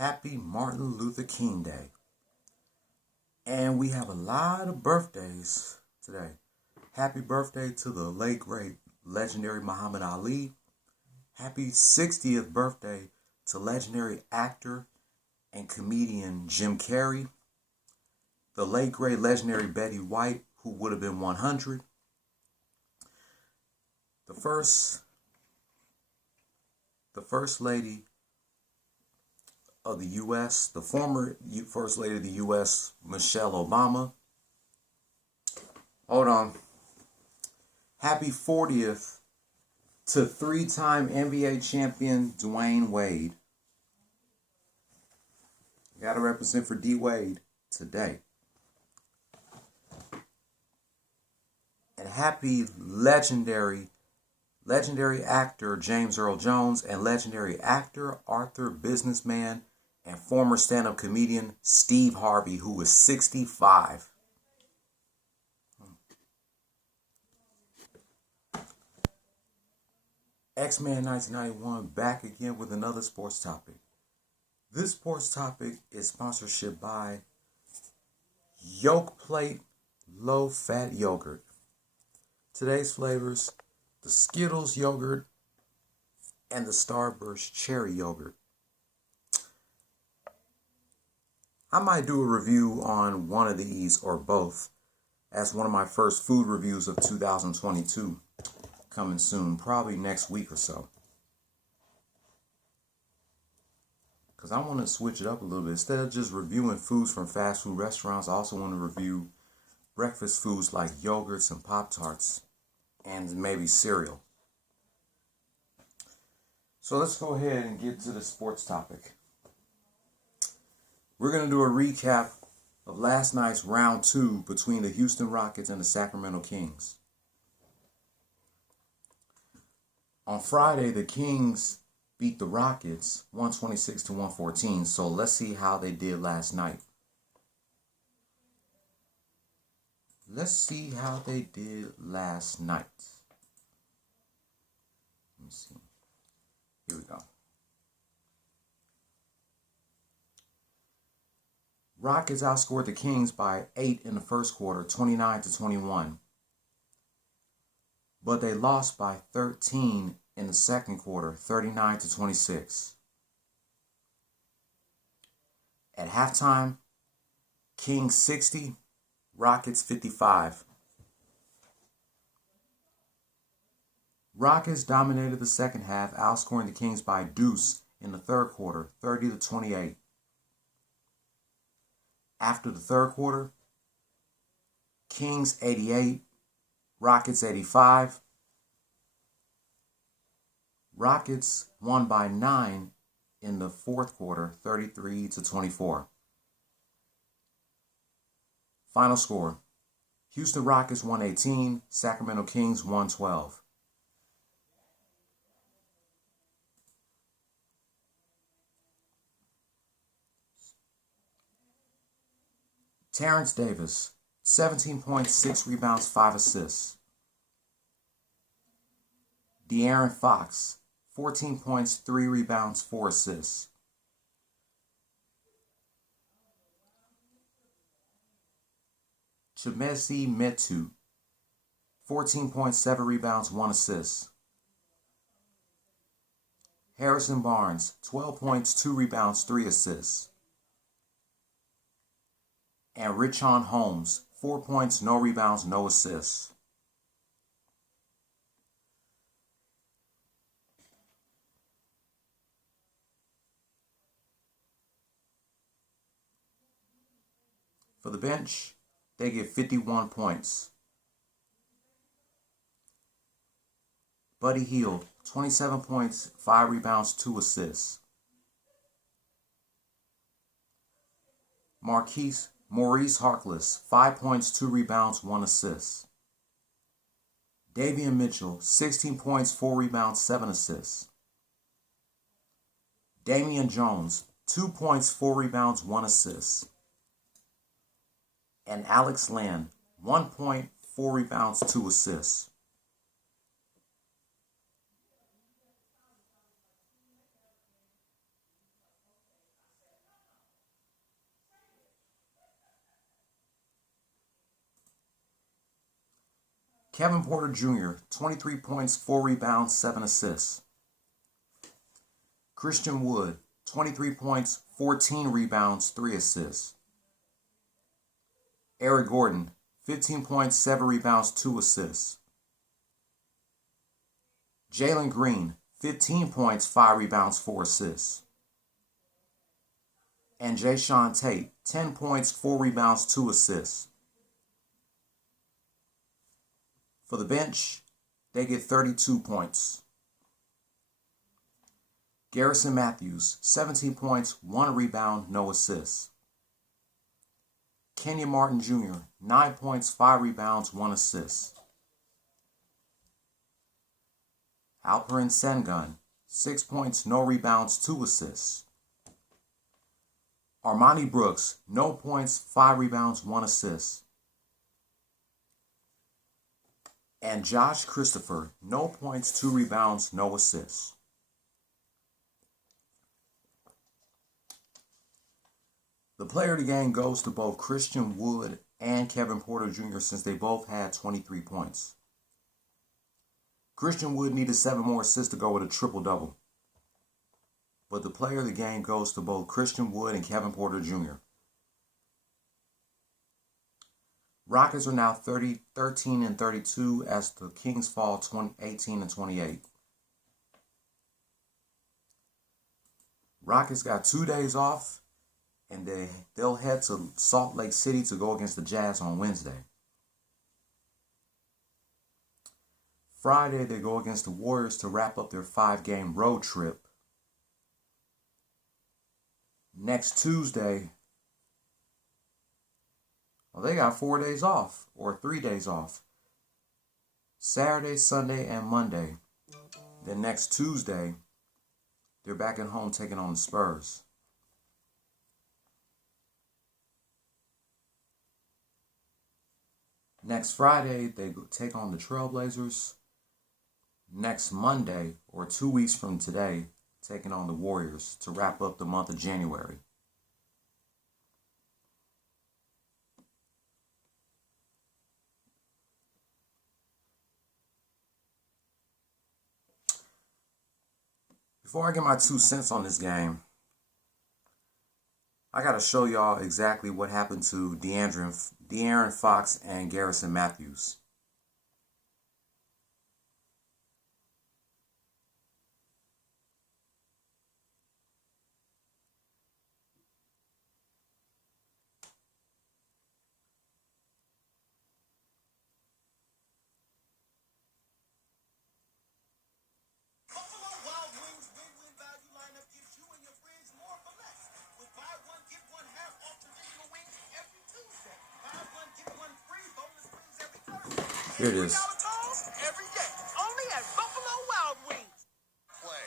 Happy Martin Luther King Day. And we have a lot of birthdays today. Happy birthday to the late great legendary Muhammad Ali. Happy 60th birthday to legendary actor and comedian Jim Carrey. The late great legendary Betty White, who would have been 100. The first lady of the U.S., the former First Lady of the U.S., Michelle Obama. Hold on. Happy 40th to three-time NBA champion Dwayne Wade. Got to represent for D. Wade today. And happy legendary actor James Earl Jones and legendary actor, author, businessman, and former stand-up comedian Steve Harvey, who is 65. X-Men 1991 back again with another sports topic. This sports topic is sponsorship by Yolk Plate Low-Fat Yogurt. Today's flavors: the Skittles yogurt and the Starburst cherry yogurt. I might do a review on one of these or both as one of my first food reviews of 2022 coming soon, probably next week or so. Because I want to switch it up a little bit. Instead of just reviewing foods from fast food restaurants, I also want to review breakfast foods like yogurts and Pop-Tarts and maybe cereal. So let's go ahead and get to the sports topic. We're going to do a recap of last night's round 2 between the Houston Rockets and the Sacramento Kings. On Friday, the Kings beat the Rockets 126-114. So let's see how they did last night. Let me see. Here we go. Rockets outscored the Kings by 8 in the first quarter, 29-21. But they lost by 13 in the second quarter, 39-26. At halftime, Kings 60, Rockets 55. Rockets dominated the second half, outscoring the Kings by a deuce in the third quarter, 30-28. After the third quarter, Kings 88, Rockets 85. Rockets won by 9 in the fourth quarter, 33-24. Final score: Houston Rockets 118, Sacramento Kings 112. Terrence Davis, 17 points, 6 rebounds, 5 assists. De'Aaron Fox, 14 points, 3 rebounds, 4 assists. Chimezie Metu, 14 points, 7 rebounds, 1 assist. Harrison Barnes, 12 points, 2 rebounds, 3 assists. And Richaun Holmes, 4 points, no rebounds, no assists. For the bench, they get 51 points. Buddy Hield, 27 points, 5 rebounds, 2 assists. Maurice Harkless, 5 points, 2 rebounds, 1 assist. Davion Mitchell, 16 points, 4 rebounds, 7 assists. Damian Jones, 2 points, 4 rebounds, 1 assist. And Alex Len, 1 point, 4 rebounds, 2 assists. Kevin Porter Jr., 23 points, 4 rebounds, 7 assists. Christian Wood, 23 points, 14 rebounds, 3 assists. Eric Gordon, 15 points, 7 rebounds, 2 assists. Jalen Green, 15 points, 5 rebounds, 4 assists. And Jayshawn Tate, 10 points, 4 rebounds, 2 assists. For the bench, they get 32 points. Garrison Matthews, 17 points, 1 rebound, no assists. Kenyon Martin Jr., 9 points, 5 rebounds, 1 assist. Alperen Sengun, 6 points, no rebounds, 2 assists. Armani Brooks, no points, 5 rebounds, 1 assist. And Josh Christopher, no points, 2 rebounds, no assists. The player of the game goes to both Christian Wood and Kevin Porter Jr. since they both had 23 points. Christian Wood needed 7 more assists to go with a triple-double. But the player of the game goes to both Christian Wood and Kevin Porter Jr. Rockets are now 13-32 as the Kings fall 18-28. Rockets got 2 days off, and they'll head to Salt Lake City to go against the Jazz on Wednesday. Friday, they go against the Warriors to wrap up their 5-game road trip. Next Tuesday, well, they got 4 days off, or 3 days off. Saturday, Sunday, and Monday. Then next Tuesday, they're back at home taking on the Spurs. Next Friday, they take on the Trailblazers. Next Monday, or 2 weeks from today, taking on the Warriors to wrap up the month of January. Before I get my 2 cents on this game, I got to show y'all exactly what happened to De'Aaron Fox and Garrison Matthews. Here it is. Every day, only at Buffalo Wild Wings. Play.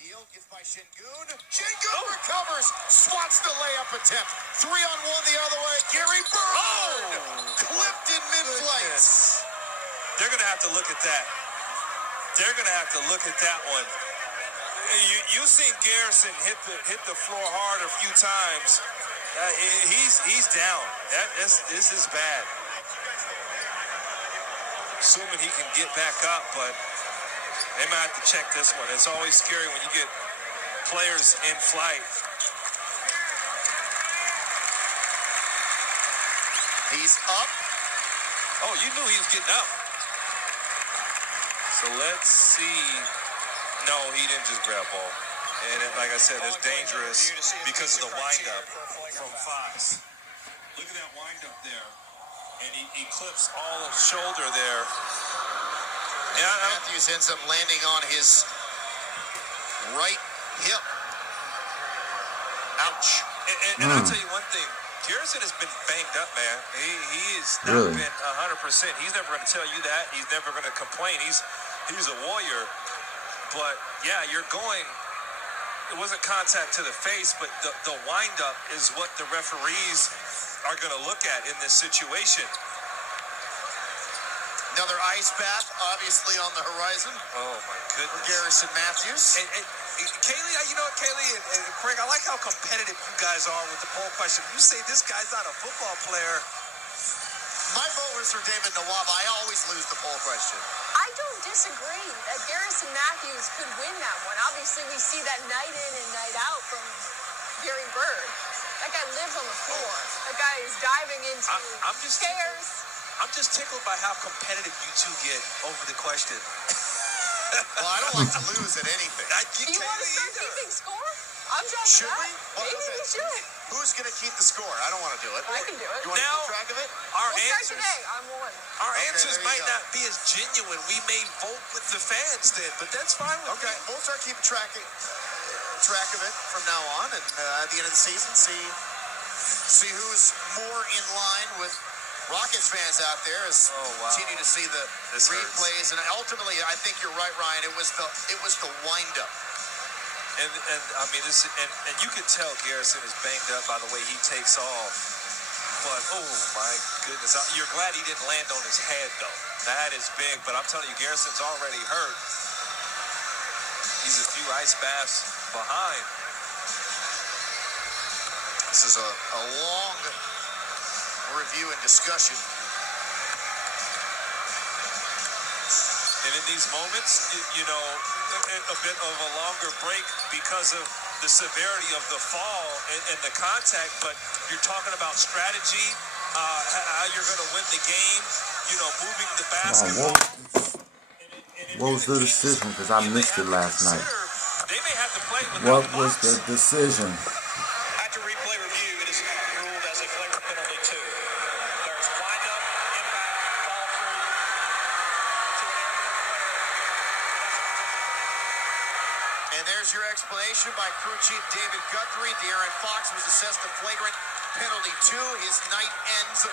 Heel gets by Şengün. Şengün recovers, swats the layup attempt. 3-on-1 the other way. Gary Bird clipped in mid-flight. They're going to have to look at that. They're going to have to look at that one. You've seen Garrison hit the floor hard a few times. He's down. This is bad. Assuming he can get back up, but they might have to check this one. It's always scary when you get players in flight. He's up. Oh, you knew he was getting up. So let's see. No, he didn't just grab ball. And like I said, it's dangerous because of the windup from Fox. Look at that windup there. And he clips all of shoulder there. Matthews ends up landing on his right hip. Ouch. And I'll tell you one thing. Garrison has been banged up, man. He has not been 100%. He's never going to tell you that. He's never going to complain. He's a warrior. But, yeah, you're going. It wasn't contact to the face, but the windup is what the referees are going to look at in this situation. Another ice bath, obviously, on the horizon. Oh, my goodness. For Garrison Matthews. And Kaylee, you know what, Kaylee and Craig, I like how competitive you guys are with the poll question. You say this guy's not a football player. My vote was Matthews or David Nawab? I always lose the poll question. I don't disagree that Garrison Matthews could win that one. Obviously, we see that night in and night out from Gary Bird. That guy lives on the floor. That guy is diving into chairs. I'm just tickled by how competitive you two get over the question. Well, I don't like to lose at anything. Do you want to start keeping score? I'm dropping Should out. we? Well, Maybe we should. Who's going to keep the score? I don't want to do it. I can do it. You want to Now, keep track of it? Our We'll start answers, today. I'm one. our Okay, answers there you might go. not be as genuine. We may vote with the fans then, but that's fine with Okay, me. we'll start keeping track of it from now on, and at the end of the season, see who's more in line with Rockets fans out there as continue to see the replays, and ultimately, I think you're right, Ryan. It was the windup. And I mean this, and you can tell Garrison is banged up by the way he takes off. But oh my goodness, you're glad he didn't land on his head though. That is big. But I'm telling you, Garrison's already hurt. He's a few ice baths behind. This is a long review and discussion. And in these moments, you know, a bit of a longer break because of the severity of the fall and the contact, but you're talking about strategy, how you're going to win the game, you know, moving the basketball. What was the decision? Because I missed it last night. They may have to play with What was the decision? After replay review, it is ruled as a flagrant penalty 2. There's wind-up, impact, fall through to an airborne player. And there's your explanation by crew chief David Guthrie. De'Aaron Fox was assessed a flagrant penalty 2. His night ends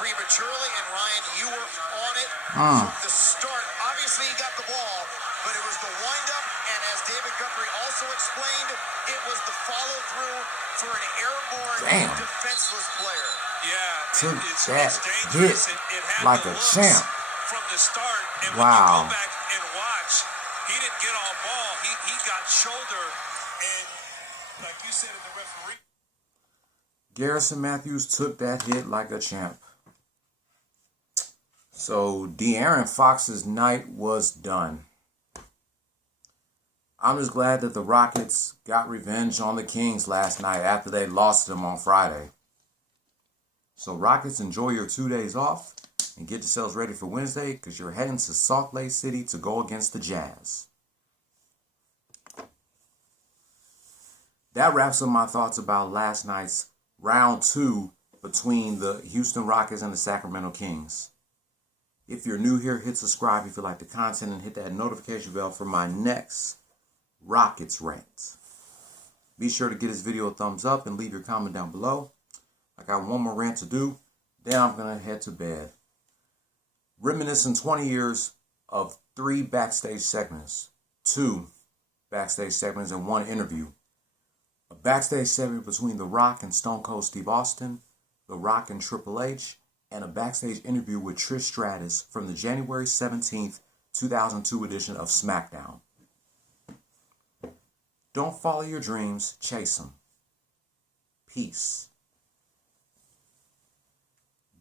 prematurely, and Ryan, you were on it from the start. Obviously, he got the ball, but it was the windup, and as David Guthrie also explained, it was the follow-through for an airborne defenseless player. Yeah, Took it's that dangerous. hit It had like the a looks champ. from the start, and when Wow. you go back and watch, he didn't get all ball. He got shoulder, and like you said in the referee. Garrison Matthews took that hit like a champ. So De'Aaron Fox's night was done. I'm just glad that the Rockets got revenge on the Kings last night after they lost them on Friday. So Rockets, enjoy your 2 days off and get yourselves ready for Wednesday because you're heading to Salt Lake City to go against the Jazz. That wraps up my thoughts about last night's round 2 between the Houston Rockets and the Sacramento Kings. If you're new here, hit subscribe if you like the content and hit that notification bell for my next Rockets rant. Be sure to give this video a thumbs up and leave your comment down below. I got one more rant to do, then I'm going to head to bed. Reminiscing 20 years of 3 backstage segments, 2 backstage segments and 1 interview. A backstage segment between The Rock and Stone Cold Steve Austin, The Rock and Triple H, and a backstage interview with Trish Stratus from the January 17th, 2002 edition of SmackDown. Don't follow your dreams, chase them. Peace.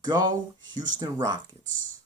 Go Houston Rockets.